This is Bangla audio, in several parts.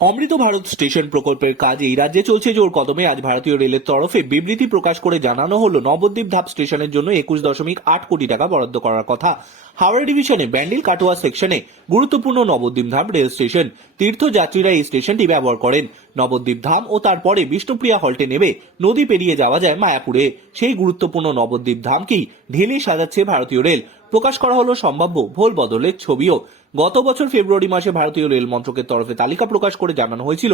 অমৃত ভারত স্টেশন প্রকল্পের কাজ এই রাজ্যে চলছে জোর কদমে। আজ ভারতীয় রেলের তরফে বিবৃতি প্রকাশ করে জানানো হলো, নবদ্বীপ ধাপ স্টেশনের জন্য একুশ দশমিক আট কোটি টাকা বরাদ্দ করার কথা। হাওড়া ডিভিশনে ব্যান্ডিল কাটোয়া সেকশনে গুরুত্বপূর্ণ নবদ্বীপ ধাম রেল স্টেশন। তীর্থযাত্রীরা এই স্টেশনটি ব্যবহার করেন। নবদ্বীপ ধাম ও তারপরে বিষ্ণুপ্রিয়া হল্টে নেবে নদী পেরিয়ে যাওয়া যায় মায়াপুরে। সেই গুরুত্বপূর্ণ নবদ্বীপ ধামকেই ঢেলে সাজাচ্ছে ভারতীয় রেল। প্রকাশ করা হলো সম্ভাব্য ভোল বদলের ছবিও। গত বছর ফেব্রুয়ারি মাসে ভারতীয় রেল মন্ত্রকের তরফে তালিকা প্রকাশ করে জানানো হয়েছিল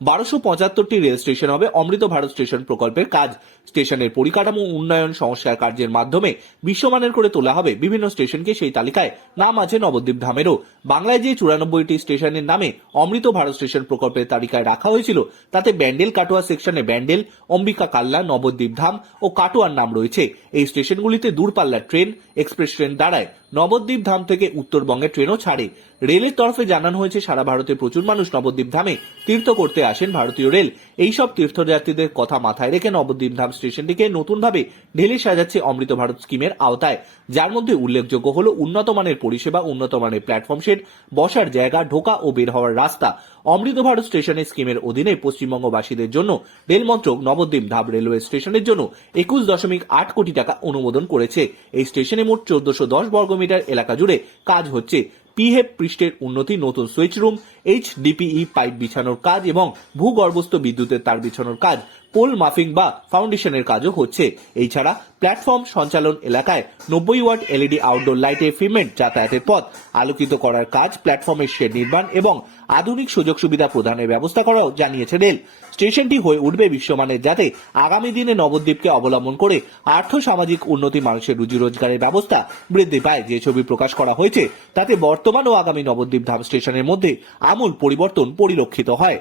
বারোশো পঁচাত্তরটি রেল স্টেশন হবে অমৃত ভারত স্টেশন প্রকল্পের কাজ। স্টেশনের পরিকাঠামো উন্নয়ন সংস্কার কার্যের মাধ্যমে বিশ্বমানের করে তোলা হবে বিভিন্ন স্টেশনকে। সেই তালিকায় নাম আছে নবদ্বীপ ধামেরও। বাংলায় যে চুরানব্বইটি স্টেশনের নামে অমৃত ভারত স্টেশন প্রকল্পের তালিকায় রাখা হয়েছিল, তাতে ব্যান্ডেল, কাটোয়া সেকশনে ব্যান্ডেল, অম্বিকা কাল্লা, নবদ্বীপ ধাম ও কাটোয়ার নাম রয়েছে। এই স্টেশনগুলিতে দূরপাল্লার ট্রেন এক্সপ্রেস ট্রেন দাঁড়ায় নবদ্বীপ ধাম থেকে উত্তরবঙ্গের ট্রেনও ছাড়ে। রেলের তরফে জানানো হয়েছে, সারা ভারতে প্রচুর মানুষ নবদ্বীপ ধামে তীর্থ করতে আসেন ভারতীয় রেল। এইসব তীর্থযাত্রীদের কথা মাথায় রেখে নবদ্বীপ ধাম স্টেশনটিকে নতুনভাবে ঢেলে সাজাচ্ছে অমৃত ভারত স্কিমের আওতায়। যার মধ্যে উল্লেখযোগ্য হল উন্নত মানের পরিষেবা, উন্নত মানের প্ল্যাটফর্ম শেড বসার জায়গা, ঢোকা ও বের হওয়ার রাস্তা। অমৃত ভারত স্টেশনের স্কিমের অধীনে পশ্চিমবঙ্গবাসীদের জন্য রেল মন্ত্রক নবদ্বীপ ধাম রেলওয়ে স্টেশনের জন্য একুশ দশমিক আট কোটি টাকা অনুমোদন করেছে। এই স্টেশনে মোট চোদ্দশো দশ বর্গমিটার এলাকা জুড়ে কাজ হচ্ছে। পিহেপ পৃষ্ঠের উন্নতি, নতুন switch room H DPE pipe বিছানোর কাজ এবং ভূগর্ভস্থ বিদ্যুতের তার বিছানোর কাজ, পোল মাফিং বা ফাউন্ডেশনের কাজও হচ্ছে। এছাড়া প্ল্যাটফর্ম সঞ্চালন এলাকায় নব্বই ওয়াট এলইডি আউটডোর লাইটে ফিমেন্ট যাতায়াতের পথ আলোকিত করার কাজ প্ল্যাটফর্মের শেড নির্মাণ এবং আধুনিক সুযোগ সুবিধা প্রদানের ব্যবস্থা করাও জানিয়েছে রেল। স্টেশনটি হয়ে উঠবে বিশ্বমানের যাতে আগামী দিনে নবদ্বীপকে অবলম্বন করে আর্থ সামাজিক উন্নতি মানুষের রুজি রোজগারের ব্যবস্থা বৃদ্ধি পায়। যে ছবি প্রকাশ করা হয়েছে, তাতে বর্তমান ও আগামী নবদ্বীপ ধাম স্টেশনের মধ্যে আমূল পরিবর্তন পরিলক্ষিত হয়।